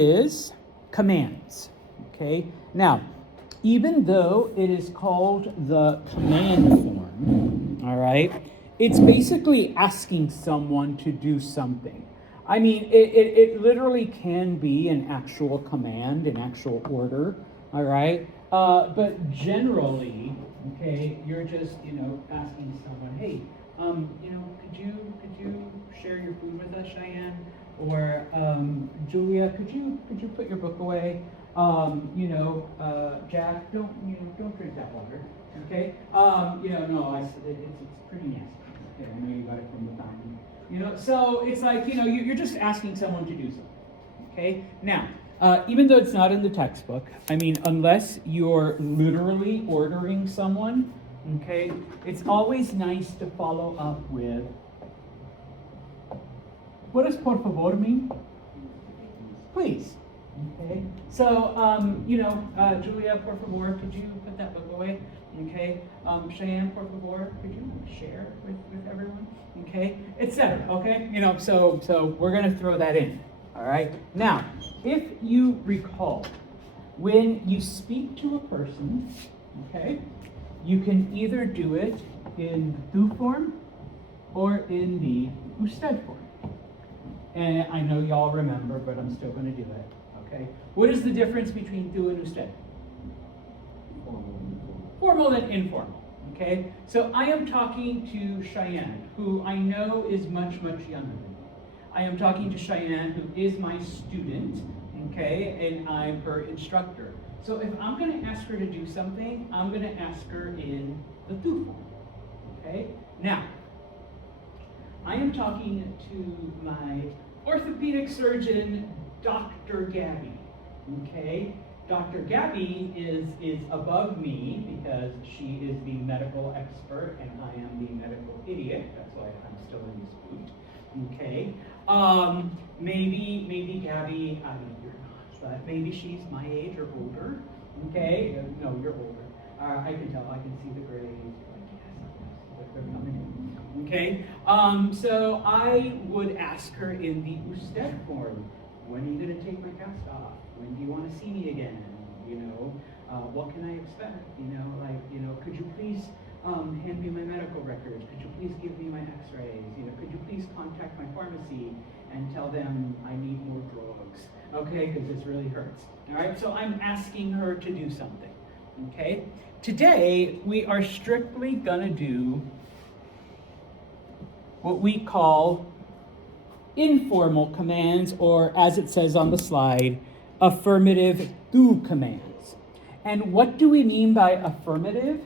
is commands. Okay? Now, even though it is called the command form, all right, it's basically asking someone to do something. I mean, it literally can be an actual command, an actual order, all right? But generally, okay, you're just, asking someone, hey, could you share your food with us, Cheyenne? Or Julia, could you put your book away? Jack, don't drink that water, okay? No, I said it's pretty nasty. Okay, I know you got it from the fountain. So it's like, you're just asking someone to do something, okay? Now, even though it's not in the textbook, I mean, unless you're literally ordering someone, okay, it's always nice to follow up with, what does por favor mean? Please. Okay. So, Julia, por favor, could you put that book away? Okay. Cheyenne, por favor, could you share with everyone? Okay. Etc. Okay. So we're gonna throw that in. All right. Now, if you recall, when you speak to a person, okay, you can either do it in the tu form or in the usted form. And I know y'all remember, but I'm still going to do it. Okay. What is the difference between tu and usted? Formal and informal. Okay. So I am talking to Cheyenne, who I know is much younger than me. I am talking to Cheyenne, who is my student. Okay, and I'm her instructor. So if I'm going to ask her to do something, I'm going to ask her in the tu form. Okay. Now, I am talking to my orthopedic surgeon, Dr. Gabby. Okay? Dr. Gabby is above me because she is the medical expert and I am the medical idiot. That's why I'm still in this boot. Okay? Maybe Gabby, I mean, you're not, but maybe she's my age or older. Okay? No, you're older. I can tell, I can see the grays. Like, yes, they're coming in. Okay, so I would ask her in the usted form, when are you going to take my cast off? When do you want to see me again? What can I expect? Could you please hand me my medical records? Could you please give me my x-rays? Could you please contact my pharmacy and tell them I need more drugs? Okay, because this really hurts. All right, so I'm asking her to do something. Okay, today we are strictly going to do what we call informal commands, or as it says on the slide, affirmative tu commands. And what do we mean by affirmative?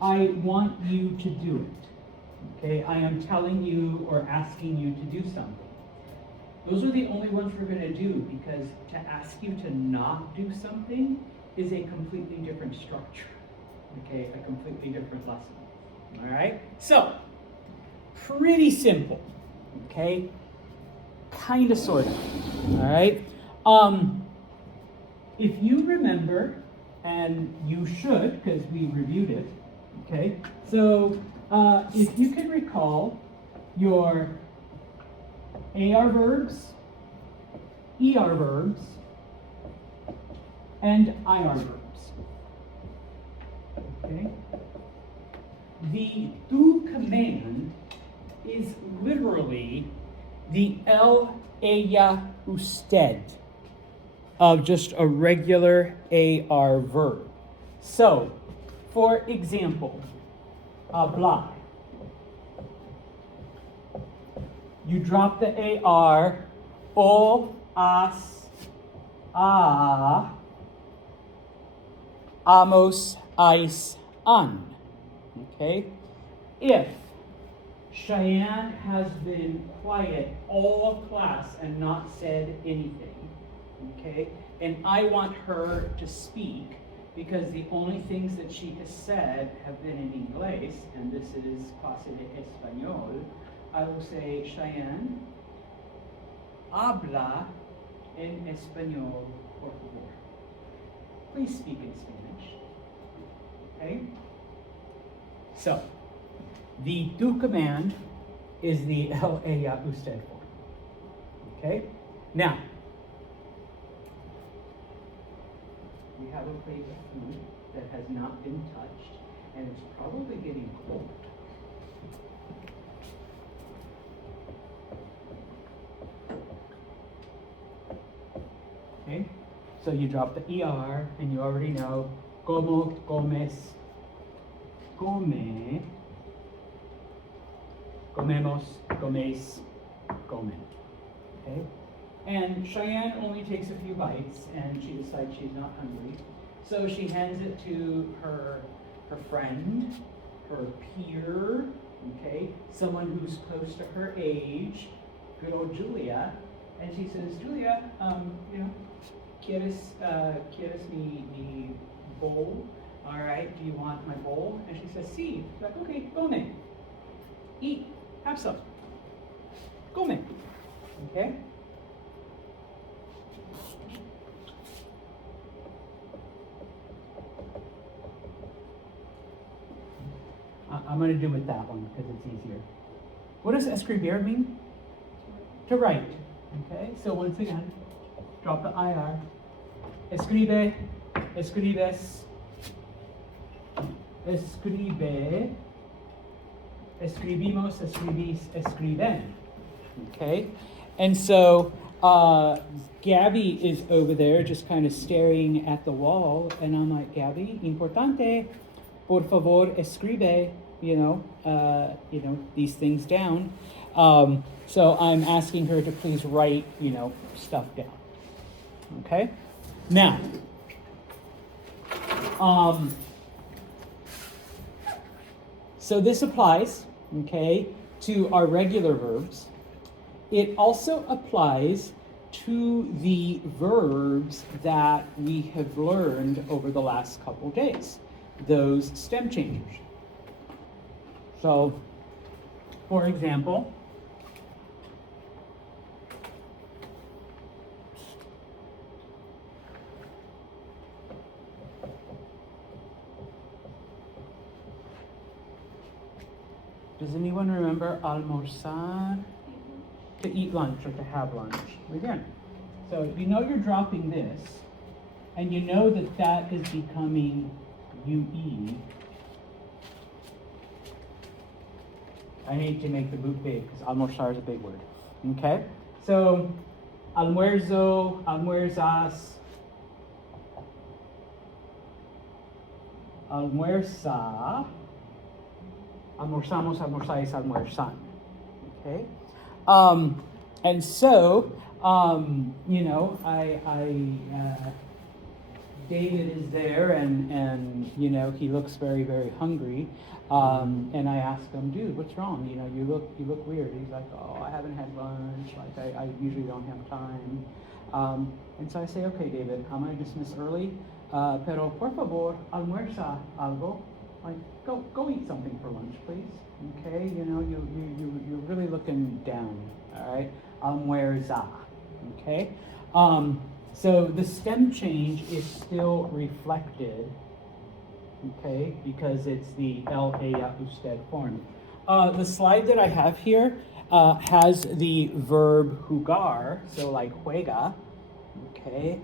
I want you to do it. Okay, I am telling you or asking you to do something. Those are the only ones we're going to do, because to ask you to not do something is a completely different structure. Okay, a completely different lesson. All right, so pretty simple, okay? Kind of, sort of, all right? If you remember, and you should, because we reviewed it, okay? So if you can recall your AR verbs, ER verbs, and IR verbs, okay? The tu command is literally the él, ella, usted of just a regular AR verb. So, for example, hablar. You drop the AR, o, as, a, amos, ais, an. Okay? If Cheyenne has been quiet all class and not said anything, okay, and I want her to speak because the only things that she has said have been in English, and this is clase de español, I will say, Cheyenne, habla en español, por favor. Please speak in Spanish. Okay? So, the tu command is the él, ella, usted form. Okay? Now, have a plate of food that has not been touched, and it's probably getting cold. Okay, so you drop the ER, and you already know, como, comes, come, comemos, comes, comen. Okay? And Cheyenne only takes a few bites, and she decides she's not hungry. So she hands it to her friend, her peer, okay, someone who's close to her age, good old Julia. And she says, Julia, ¿quieres mi bowl? All right, do you want my bowl? And she says, sí. She's like, okay, come. Eat, have some. Come. Okay? I'm going to do with that one because it's easier. What does escribir mean? To write. Okay, so once again, drop the IR. Escribe, escribes, escribe, escribimos, escribís, escriben. Okay, and so Gabby is over there just kind of staring at the wall, and I'm like, Gabby, importante, por favor, escribe, these things down. So I'm asking her to please write, stuff down. Okay? Now, so this applies, okay, to our regular verbs. It also applies to the verbs that we have learned over the last couple days, those stem changers. So, for example, does anyone remember almorzar? To eat lunch or to have lunch. Again, so you know you're dropping this, and you know that is becoming UE. I need to make the boot big because almorzar is a big word. Okay? So, almuerzo, almuerzas, almuerza, almorzamos, almorzáis, almuerzan. Okay? And so, David is there, and he looks very, very hungry. And I ask him, dude, what's wrong? You look weird. He's like, oh, I haven't had lunch. Like I usually don't have time. And so I say, okay, David, I'm gonna dismiss early. Pero por favor, almuerza algo. Like, go eat something for lunch, please. Okay, you're really looking down. All right, almuerza. Okay, so the stem change is still reflected. Okay, because it's the el, ella, usted form. The slide that I have here has the verb jugar, so like juega. Okay,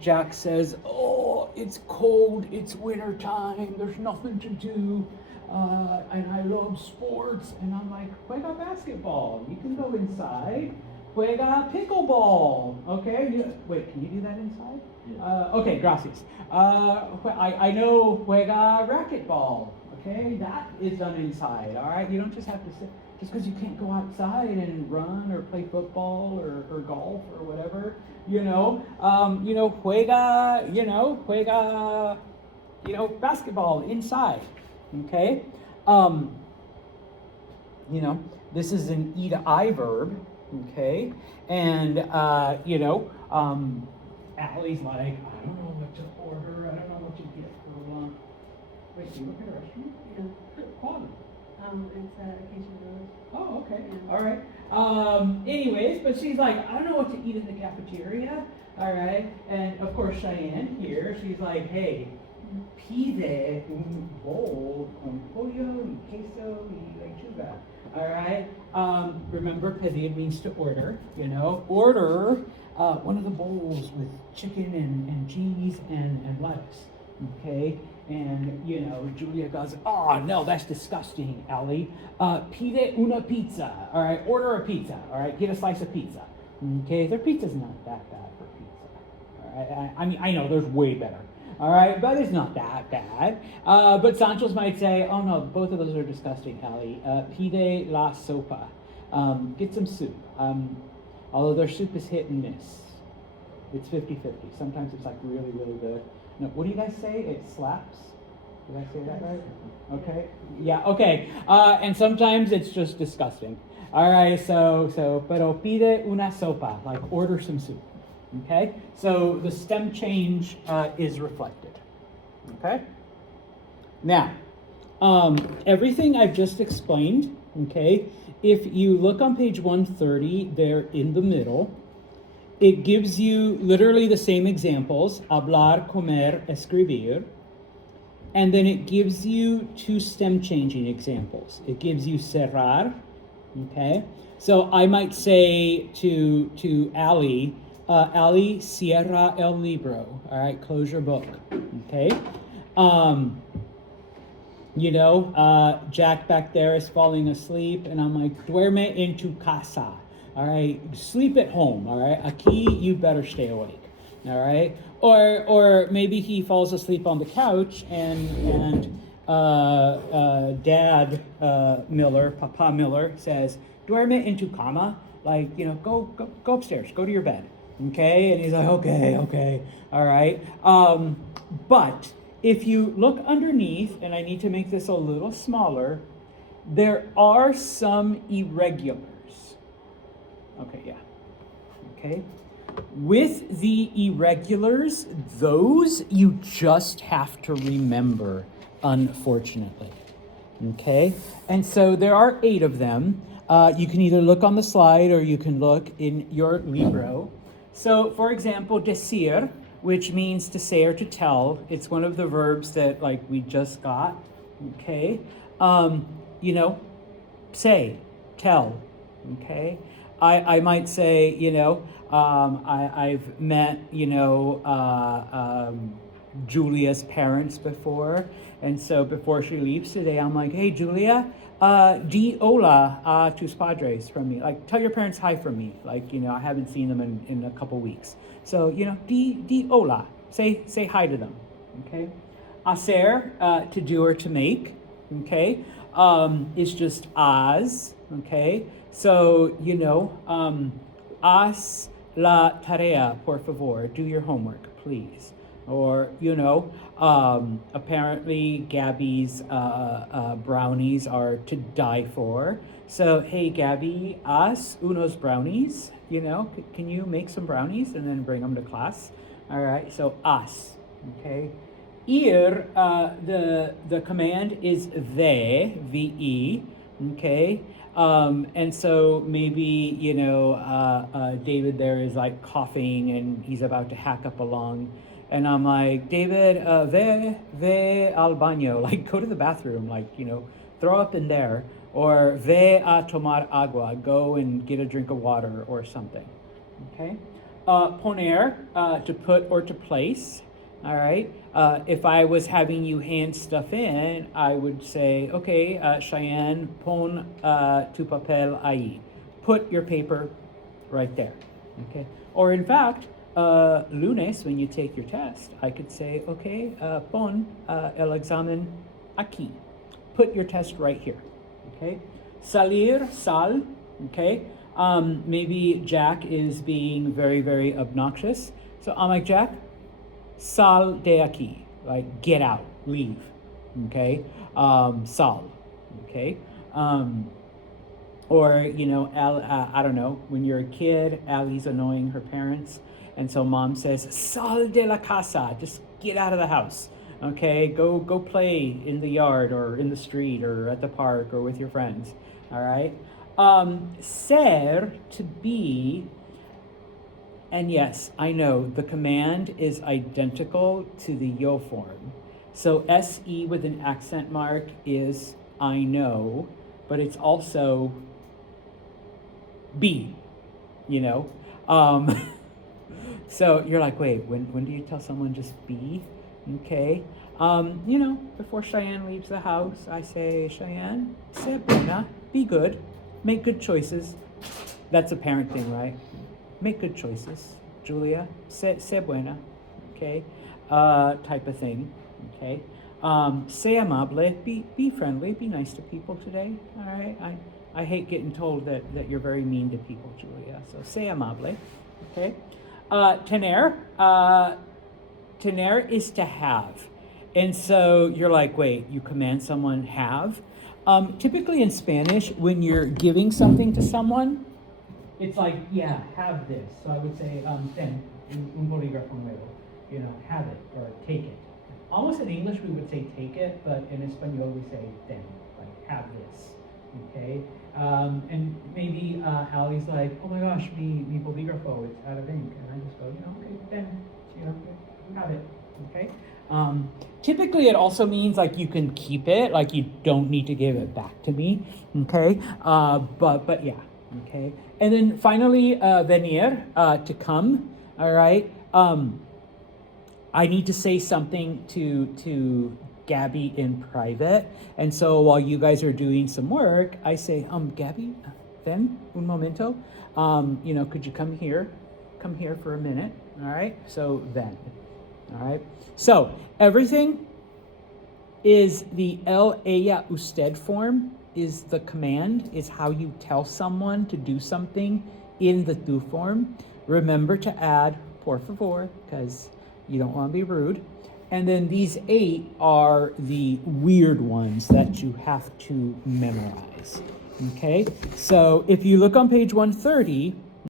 Jack says, oh, it's cold, it's winter time, there's nothing to do, and I love sports. And I'm like, juega basketball, you can go inside. Juega pickleball, okay? Wait, can you do that inside? Yeah. Okay, gracias. I know juega racquetball, okay? That is done inside, all right? You don't just have to sit, just because you can't go outside and run or play football or golf or whatever, juega, basketball inside, okay? This is an E to I verb, okay? And, Allie's like, I don't know what to order, I don't know what to get for lunch. Wait, do you work at a restaurant? Yeah. Quality. It's Acacia Village. Oh, okay, Yeah. all right. Anyways, but she's like, I don't know what to eat in the cafeteria, all right? And of course, Cheyenne here, she's like, hey, pide un bowl con pollo y queso y lechuga, all right? Remember, pedir means to order, order one of the bowls with chicken and cheese and lettuce. Okay? And, you know, Julia goes, oh, no, that's disgusting, Ellie. Pide una pizza. All right, order a pizza. All right, get a slice of pizza. Okay, their pizza's not that bad for pizza. All right, I mean, I know there's way better. All right, but it's not that bad. But Sancho's might say, oh, no, both of those are disgusting, Ellie. Pide la sopa. Get some soup. Although their soup is hit and miss. It's 50-50. Sometimes it's like really, really good. No, what do you guys say? It slaps? Did I say that right? Okay. Yeah, okay. And sometimes it's just disgusting. All right, pero pide una sopa, like order some soup. Okay? So the stem change is reflected. Okay? Now, everything I've just explained, okay, if you look on page 130, there in the middle, it gives you literally the same examples, hablar, comer, escribir, and then it gives you two stem changing examples. It gives you cerrar, okay? So I might say to Ali, Ali, cierra el libro, all right, close your book, okay? You know, Jack back there is falling asleep, and I'm like, duerme en tu casa. All right, sleep at home. All right, aquí you better stay awake. All right, or maybe he falls asleep on the couch, and Dad Miller, Papa Miller says, duerme en tu cama. Like, you know, go upstairs, go to your bed. Okay, and he's like, okay, all right. But if you look underneath, and I need to make this a little smaller, there are some irregulars. Okay, yeah. Okay. With the irregulars, those you just have to remember, unfortunately. Okay? And so there are 8 of them. You can either look on the slide or you can look in your libro. So, for example, decir, which means to say or to tell. It's one of the verbs that, like, we just got. Okay? You know, say, tell. Okay? I might say, you know, I've met, you know, Julia's parents before. And so before she leaves today, I'm like, hey, Julia, di hola a tus padres from me. Like, tell your parents hi from me. Like, you know, I haven't seen them in a couple weeks. So, you know, di hola. Say hi to them. Okay? Hacer, to do or to make. Okay? Is just as. Okay? So, you know, haz la tarea, por favor. Do your homework, please. Or, you know, apparently Gabby's brownies are to die for. So, hey, Gabby, haz unos brownies. You know, can you make some brownies and then bring them to class? All right, so haz, okay. Ir, the command is ve, V-E, okay. And so maybe, you know, David there is like coughing and he's about to hack up a lung. And I'm like, David, ve al baño, like go to the bathroom, like, you know, throw up in there. Or ve a tomar agua, go and get a drink of water or something. Okay? Poner, to put or to place. All right. If I was having you hand stuff in, I would say, okay, Cheyenne, pon tu papel ahí. Put your paper right there. Okay. Or in fact, lunes, when you take your test, I could say, okay, pon el examen aquí. Put your test right here. Okay. Salir, sal. Okay. Maybe Jack is being very, very obnoxious. So I'm like, Jack, sal de aquí, like get out, leave, okay? Sal, okay? Or, you know, I don't know, when you're a kid, Allie's annoying her parents, and so mom says, sal de la casa, just get out of the house, okay? Go play in the yard or in the street or at the park or with your friends, all right? Ser, to be. And yes, I know the command is identical to the yo form. So SE with an accent mark is I know, but it's also be, you know. So you're like, wait, when do you tell someone just be? Okay. Before Cheyenne leaves the house, I say, Cheyenne, sé buena, be good, make good choices. That's a parent thing, right? Make good choices. Julia, sé buena, okay? Type of thing, okay? Sé amable, be friendly, be nice to people today, all right? I hate getting told that you're very mean to people, Julia, so sé amable, okay? Tener is to have. And so you're like, wait, you command someone have? Typically in Spanish, when you're giving something to someone, it's like, yeah, have this. So I would say, ten, un bolígrafo nuevo. Have it or take it. Almost in English we would say take it, but in Espanol we say ten, like have this. Okay? And maybe Allie's like, oh my gosh, mi bolígrafo, it's out of ink. And I just go, okay, then, have it. Okay? Typically it also means like you can keep it, like you don't need to give it back to me. Okay? But yeah. Okay? And then finally, venir, to come. All right? I need to say something to Gabby in private. And so while you guys are doing some work, I say, Gabby, ven, un momento. Could you come here? Come here for a minute. All right? So ven. All right? So everything is the él, ella, usted form is the command, is how you tell someone to do something in the tú form. Remember to add por favor, because you don't want to be rude. And then these 8 are the weird ones that you have to memorize. Okay? So if you look on page 130,